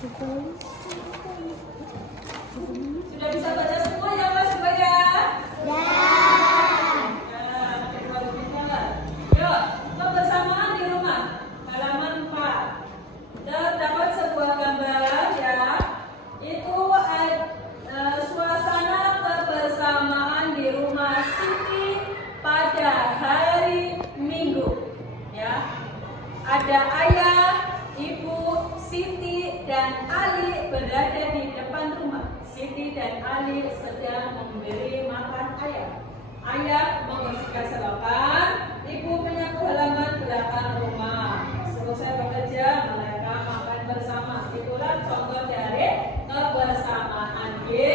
Sudah bisa baca semua ya Mas semuanya? Ya. Yuk, kebersamaan di rumah. Halaman 4. Terdapat sebuah gambar ya. Itu suasana kebersamaan di rumah Siti pada hari Minggu. Ya. Ada ayah, ibu, Siti dan Ali berada di depan rumah. Siti dan Ali sedang memberi makan ayam. Ayah membersihkan selokan, ibu menyapu halaman belakang rumah. Selesai bekerja, mereka makan bersama. Itulah contoh dari kebersamaan di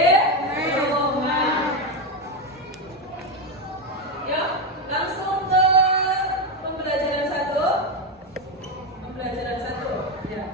rumah. Yuk, langsung ke pembelajaran 1. Pembelajaran 1. Ya.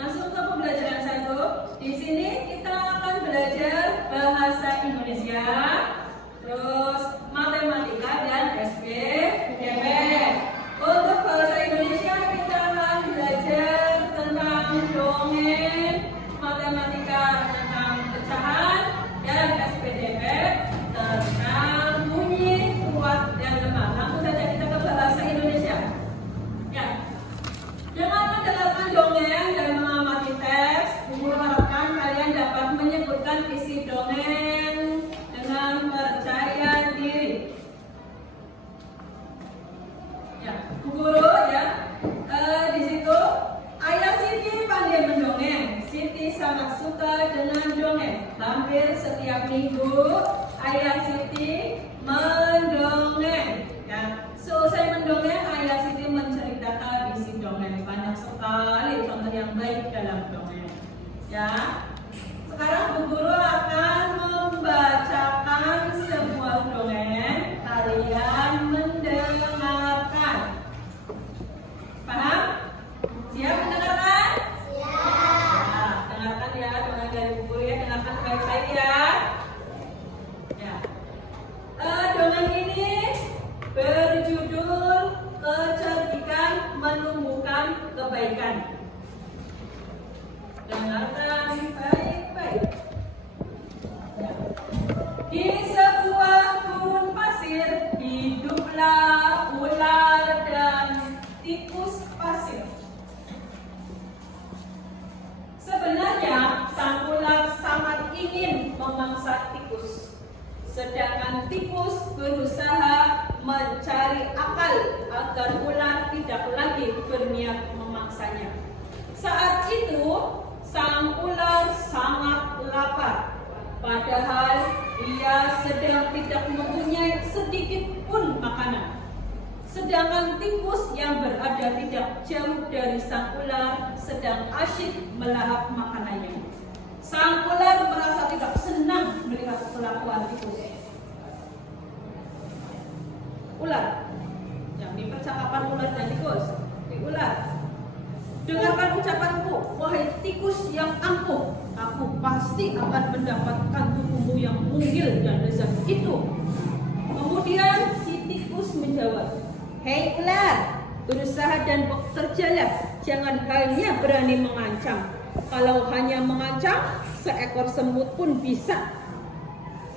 Langsung ke pembelajaran 1. Di sini kita akan belajar bahasa Indonesia, terus matematika dan SPDP. Untuk bahasa Indonesia kita akan belajar tentang dongeng, matematika tentang pecahan, dan SPDP tentang bunyi kuat dan lemah. Langsung saja kita ke bahasa Indonesia. Ya. Dengan mendengarkan dongeng dan mengamati teks, Guru harapkan kalian dapat menyebutkan isi dongeng dengan percaya diri. Ya, Bu Guru ya. Di situ ayah Siti pandai mendongeng. Siti sangat suka dengan dongeng. Hampir setiap minggu ayah Siti mendongeng. Ya, selesai mendongeng, ayah Siti menceritakan isi dongeng. Banyak sekali contoh yang baik dalam dongeng. Ya, sekarang Bu Guru akan membacakan sebuah dongeng. Kalian mendengarkan. Paham? Siap mendengarkan? Siap. Nah, dengarkan ya, dongeng dari Bu Guru ya. Dengarkan baik-baik ya. Ya. Dongeng ini berjudul Kecerdikan Menumbuhkan Kebaikan. Dengarkan baik-baik. Di sebuah gurun pasir hiduplah ular dan tikus pasir. Sebenarnya sang ular sangat ingin memangsa tikus, sedangkan tikus berusaha mencari akal agar ular tidak lagi berniat memangsanya. Saat itu, sang ular sangat lapar, padahal ia sedang tidak mempunyai sedikit pun makanan. Sedangkan tikus yang berada tidak jauh dari sang ular sedang asyik melahap makanannya. Sang ular merasa tidak senang melihat kelakuan tikus. Ular, yang di percakapan ular dan tikus, ular. Dengarkan ucapanku, wahai tikus yang angkuh. Aku pasti akan mendapatkan tubuhmu yang mungil dan lezat itu. Kemudian si tikus menjawab, hei ular, berusaha dan bekerjalah. Jangan hanya berani mengancam. Kalau hanya mengancam, seekor semut pun bisa.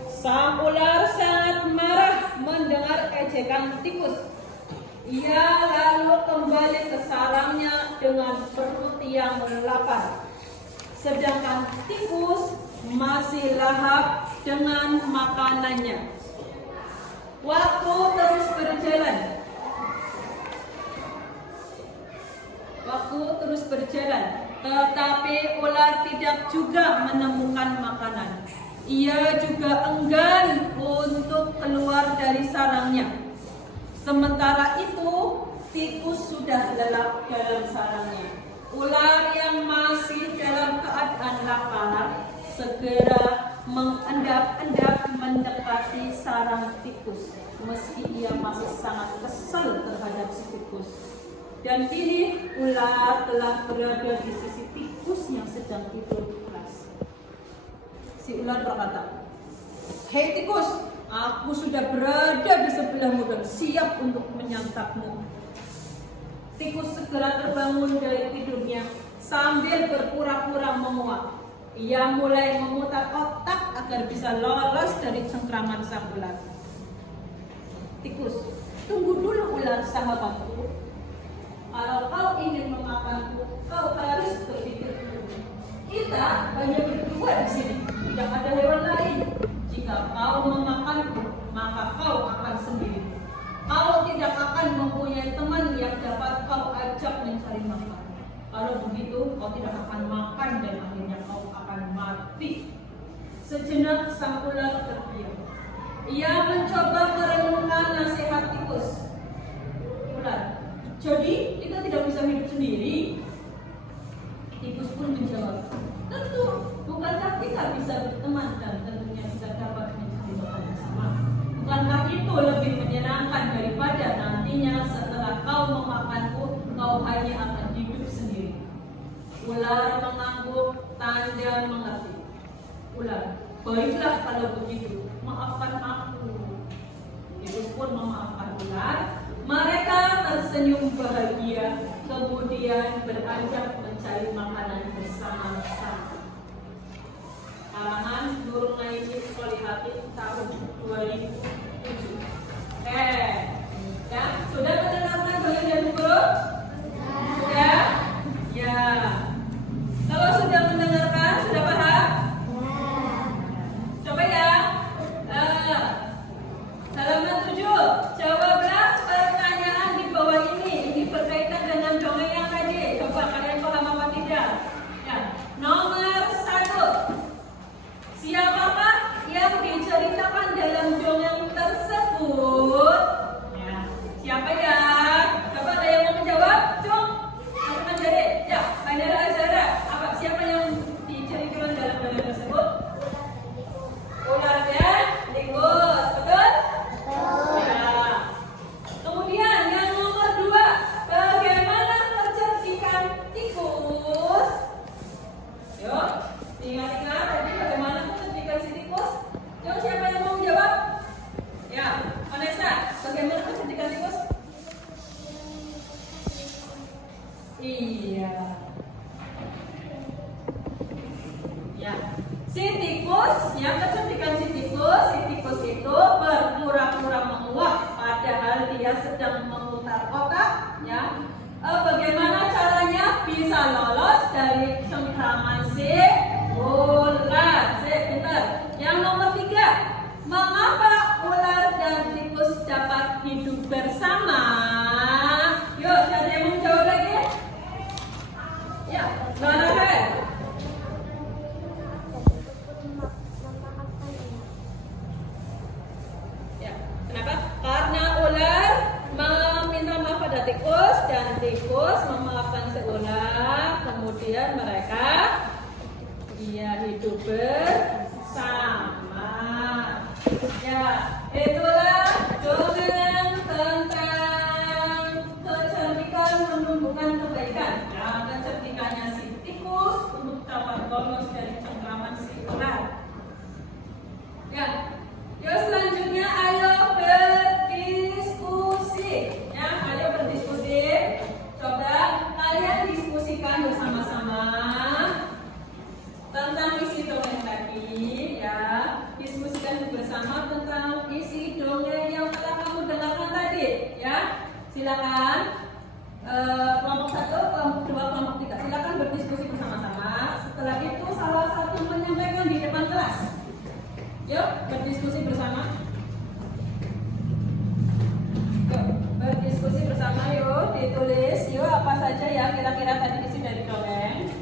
Sang ular sangat marah mendengar ejekan tikus. Ia lalu kembali ke sarangnya dengan perut yang lapar. Sedangkan tikus masih lahap dengan makanannya. Waktu terus berjalan. Tetapi ular tidak juga menemukan makanan. Ia juga enggan untuk keluar dari sarangnya. Sementara itu, tikus sudah lelap dalam sarangnya. Ular yang masih dalam keadaan lapar segera mengendap-endap mendekati sarang tikus, meski ia masih sangat kesal terhadap si tikus. Dan kini ular telah berada di sisi tikus yang sedang tidur pulas. Si ular berkata, "Hei tikus, aku sudah berada di sebelahmu dan siap untuk menyantapmu." Tikus segera terbangun dari tidurnya sambil berpura-pura menguap. Ia mulai memutar otak agar bisa lolos dari cengkraman sang ular. "Tikus, tunggu dulu ular sahabatku. Kalau kau ingin memakanku, kau harus berpikir dulu. Kita hanya berdua di sini, tidak ada hewan lain. Jika kau memakanku, maka kau akan sendiri. Kau tidak akan mempunyai teman yang dapat kau ajak mencari makan. Kalau begitu, kau tidak akan makan dan akhirnya kau akan mati." Sejenak sang ular terdiam. Ia mencoba merenungkan nasihat tikus. "Ular, jadi kita tidak bisa hidup sendiri?" Tikus pun menjawab, "Tentu, bukankah kita bisa berteman dan tentunya bisa dapat mencari makan bersama? Bukankah itu lebih menyenangkan daripada nantinya setelah kau memakanku, kau hanya akan hidup sendiri?" Ular mengangguk tanda mengerti. Ular, "Baiklah kalau begitu, maafkan aku." Tikus pun memaafkan ular. Mereka tersenyum bahagia, kemudian beranjak mencari makanan bersama-sama. Karangan Nur Naimi Solihatin tahun 2007. Ya, sudah mendengarkan dongeng dari guru? Sudah? Ya. Kalau sudah mendengarkan, sudah paham? Coba ya. Halaman 7. Jawablah pertanyaan di bawah ini. Ini berkaitan dengan dongeng yang tadi. Coba kalian paham apa tidak? Ya. Nomor 1. Siapakah yang diceritakan dalam dongeng tersebut? Ya. Siapa ya? Coba ada yang mau menjawab? Cung. Angkat jari. Ya. Bandara Azhara. Apa? Siapa yang diceritakan dalam dongeng tersebut? Ular dan tikus. Betul? Ya. Kemudian yang nomor 2, bagaimana kecerdikan tikus? Yuk, ingat-ingat tadi bagaimana kecerdikan si tikus? Yuk, siapa yang mau menjawab? Ya, Vanessa, bagaimana kecerdikan tikus? Iya. Ya, si tikus, yang kecerdikan si tikus itu berpura-pura menguap, padahal dia sedang memutar otak. Ya, bagaimana caranya bisa lolos dari cengkraman si ular? Bentar. Yang nomor 3, mengapa ular dan tikus dapat hidup bersama? Yuk, siapa yang mau jawab lagi? Ya, Rahel. Kenapa? Karena ular meminta maaf pada tikus dan tikus memaafkan si ular, kemudian mereka hidup bersama. Ya, itulah dongeng tentang kecerdikan menumbuhkan kebaikan. Ya, kecerdikannya si tikus untuk dapat lolos dari cengkraman si ular. Ya. Yuk selanjutnya ayo berdiskusi. Ya, ayo berdiskusi. Coba kalian diskusikan bersama-sama tentang isi dongeng tadi, ya. Diskusikan bersama tentang isi dongeng yang telah kamu dengarkan tadi, ya. Silakan kelompok 1, kelompok 2, kelompok 3. Silakan berdiskusi bersama-sama. Setelah itu salah satu menyampaikan di depan kelas. Yuk, berdiskusi bersama. Yuk, berdiskusi bersama yuk, ditulis yuk apa saja ya kira-kira tadi isi dari dongeng.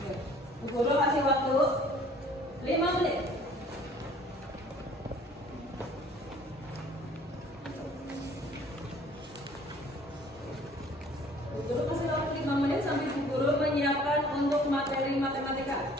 Yuk, Bu Guru kasih waktu 5 menit. Bu Guru kasih waktu 5 menit sampai Bu Guru menyiapkan untuk materi matematika.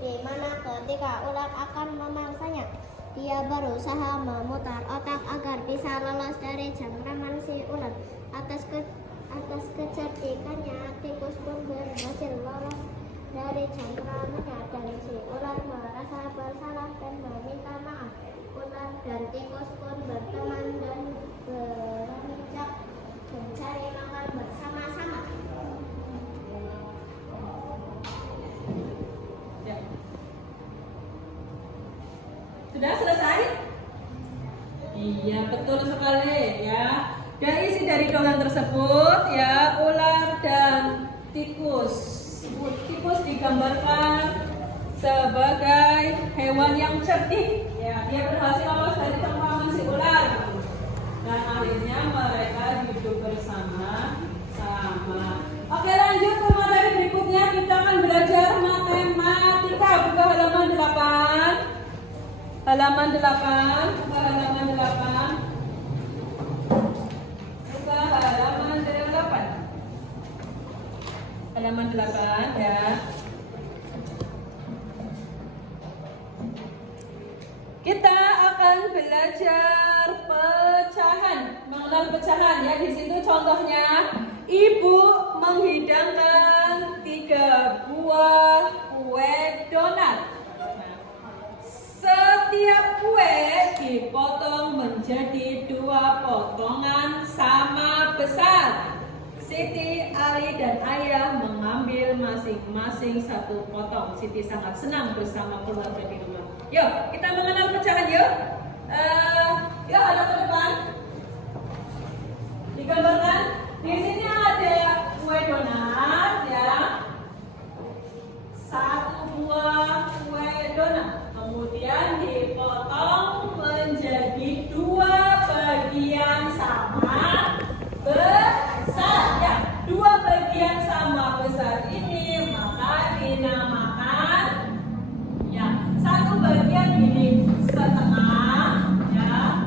di mana ketika ular akan memangsanya, dia berusaha memutar otak agar bisa lolos dari cengkraman si ular. Atas kecerdikannya, tikus pun berhasil lolos dari cengkramannya dan si ular merasa bersalah dan meminta maaf. Ular dan tikus pun berteman dan beranjak mencari makan bersama-sama. Sudah selesai? Iya, betul sekali ya. Dan isi dari dongeng tersebut ya, ular dan tikus. Tikus digambarkan sebagai hewan yang cerdik. Ya, dia berhasil lolos dari cengkraman si ular. Dan akhirnya mereka hidup bersama-sama. Oke, lanjut ke materi berikutnya. Kita akan belajar matematika. Buka halaman 8. Halaman 8. Buka halaman 8. Buka halaman 8. Halaman 8 ya. Kita akan belajar pecahan, mengenal pecahan ya. Di situ contohnya, ibu menghidangkan 3 buah kue donat. Setiap kue dipotong menjadi 2 potongan sama besar. Siti, Ali, dan Ayah mengambil masing-masing 1 potong. Siti sangat senang bersama keluarga di rumah. Yuk, kita mengenal pecahan yuk. Yuk, ada ke depan. Digambarkan. Di sini ada kue donat ya. 1 buah kue donat. Kemudian dipotong menjadi 2 bagian sama besar ya. 2 bagian sama besar ini maka dinamakan ya, 1 bagian ini setengah ya.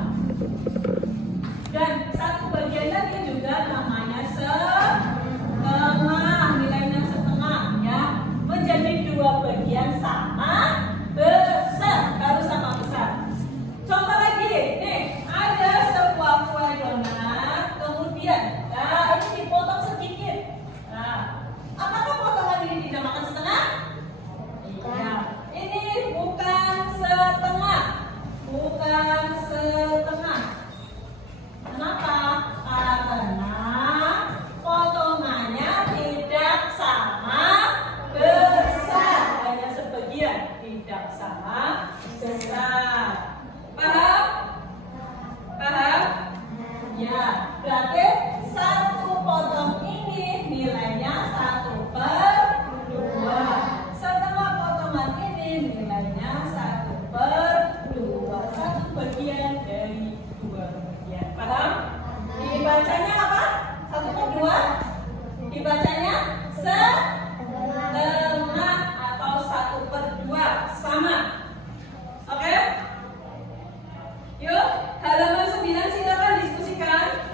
Dan 1 bagian lagi juga namanya setengah, nilainya setengah ya. Menjadi 2 bagian sama besar, harus sama besar. Contoh lagi, nih ada sebuah kue donat, kemudian nah ini dipotong sedikit. Nah, apakah potongan ini dinamakan setengah? Iya. Ini bukan setengah, bukan setengah. Kenapa? Karena potongannya tidak sama besar, hanya sebagian, tidak sama besar. Paham? Paham? Ya, berarti 1 potong ini nilainya 1/2. Setengah potongan ini nilainya 1/2. 1 bagian dari 2 bagian. Paham? Dibacanya apa? 1/2. Dibacanya setengah atau 1/2 sama. Oke? Yuk, halaman 9 silakan diskusikan.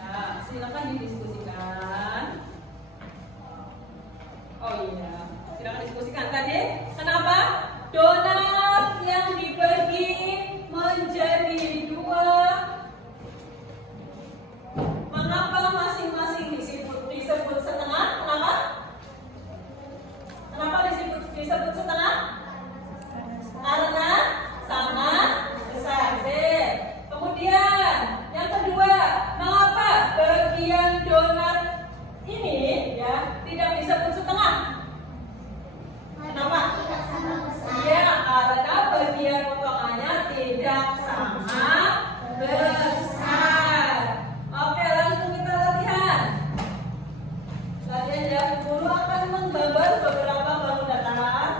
Nah, silakan didiskusikan. Oh iya, silakan diskusikan. Tadi kenapa donat yang dibagi menjadi 2? Mengapa masing-masing disebut setengah? Kenapa? Kenapa disebut setengah? Karena sama besar. Kemudian yang kedua, mengapa bagian donat ini ya tidak disebut setengah? Kenapa? Ya, karena bagian potongannya tidak sama besar. Oke, langsung kita latihan. Latihan ya, guru akan menggambar beberapa bangunan.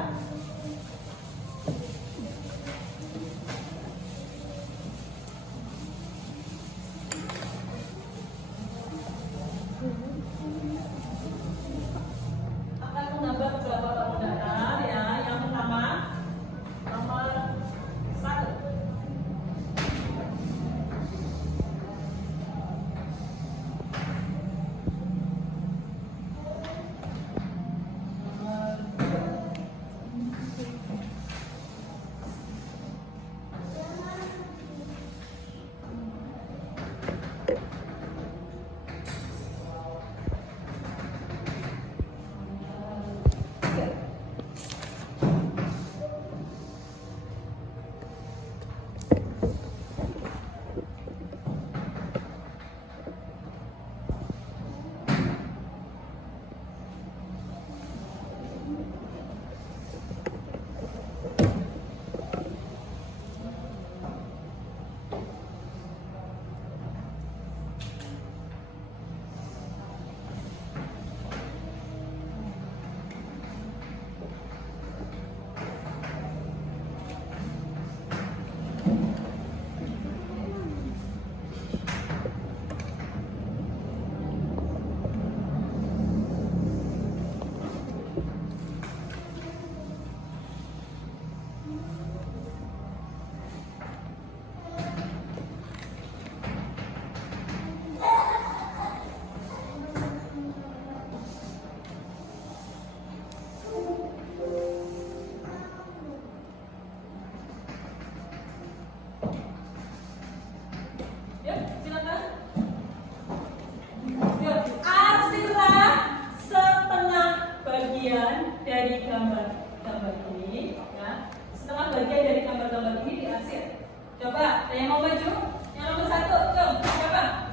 gambar-gambar ini, ya. Setengah bagian dari gambar-gambar ini diarsir. Coba, ada yang mau maju? Yang nomor 1, coba.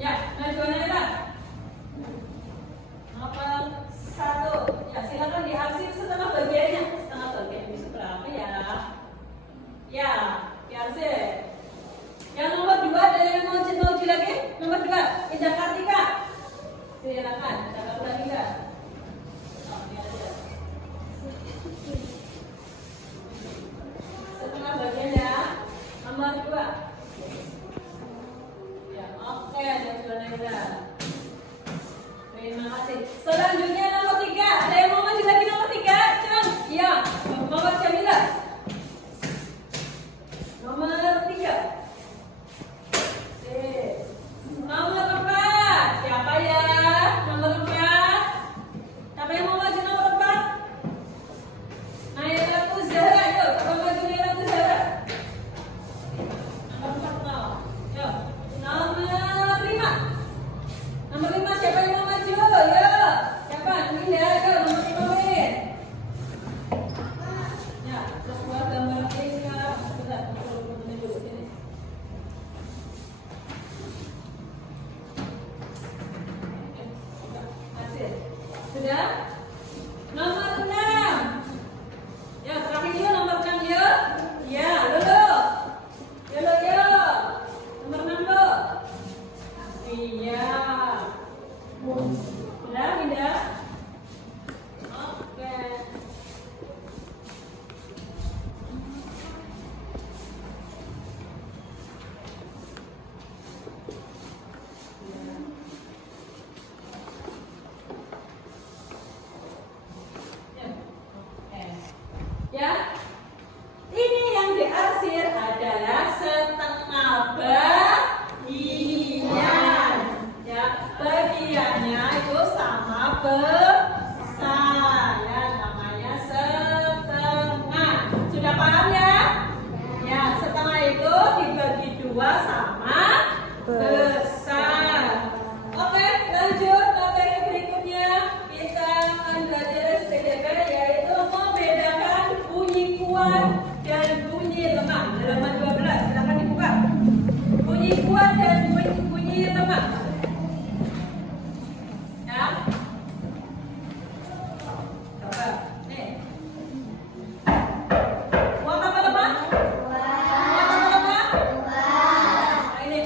Ya, maju aja. Nomor 1, ya silakan diarsir setengah bagiannya. Setengah bagian bisa berapa ya? Ya, diarsir. Yang nomor 2 ada yang mau maju lagi? Nomor 2, Indah Kartika. Silakan, Indah Kartika. Oh, ini aja. Setengah bagian ya. Nomor 2. Ya, oke, Indah. Terima kasih. Selanjutnya nomor 3. Ada yang mau maju lagi nomor 3? Cang. Iya, Muhammad Jamila. Nomor 3. Nomor 4. Siapa ya? Nomor 4. Siapa yang mau maju nomor 4? Naila Zahra, yuk. Kalau maju Naila Zahra. Nomor 4 mau. Yuk. Nomor 5. Nomor 5 siapa yang mau maju? Yuk. Siapa? Ini ya, yuk. Nomor 5 Win. Ya, sebuah gambar ini ya. Bentar, ini dulu sini. Sudah? Nomor 6. Ya, terakhir yuk nomor 6 yuk. Ya, Lulu. Yuk. Nomor 6 lo. Iya. Sudah? Oke. Ya, ini yang diarsir adalah setengah bagian. Ya, bagiannya itu sama besar. Ya, namanya setengah. Sudah paham ya? Ya, setengah itu dibagi 2 sama besar. Oke, lanjut materi berikutnya. Kita akan belajar sedikit yaitu membedakan bunyi kuat dan bunyi lemah. Halaman 12, silakan dibuka. Bunyi kuat dan bunyi lemah. Ya. Coba, nih. Kuat apa lemah? Kuat apa lemah? Nah, ini.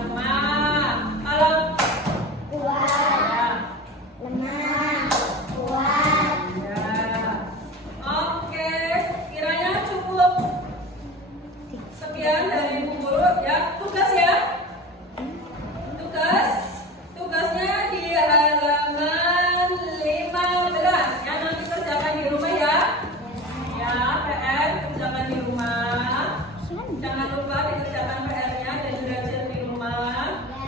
lemah. Kalau kuat, lemah, kuat. ya. Oke, kiranya cukup sekian dari Ibu Guru ya. Tugas ya. Tugasnya di halaman 15 ya. Nanti kerjakan di rumah ya. Ya, PR kerjakan di rumah. Jangan lupa dikerjakan PR-nya dan belajar di rumah.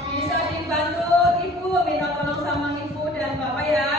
Bisa dibantu Ibu, minta tolong sama Ibu dan Bapak ya.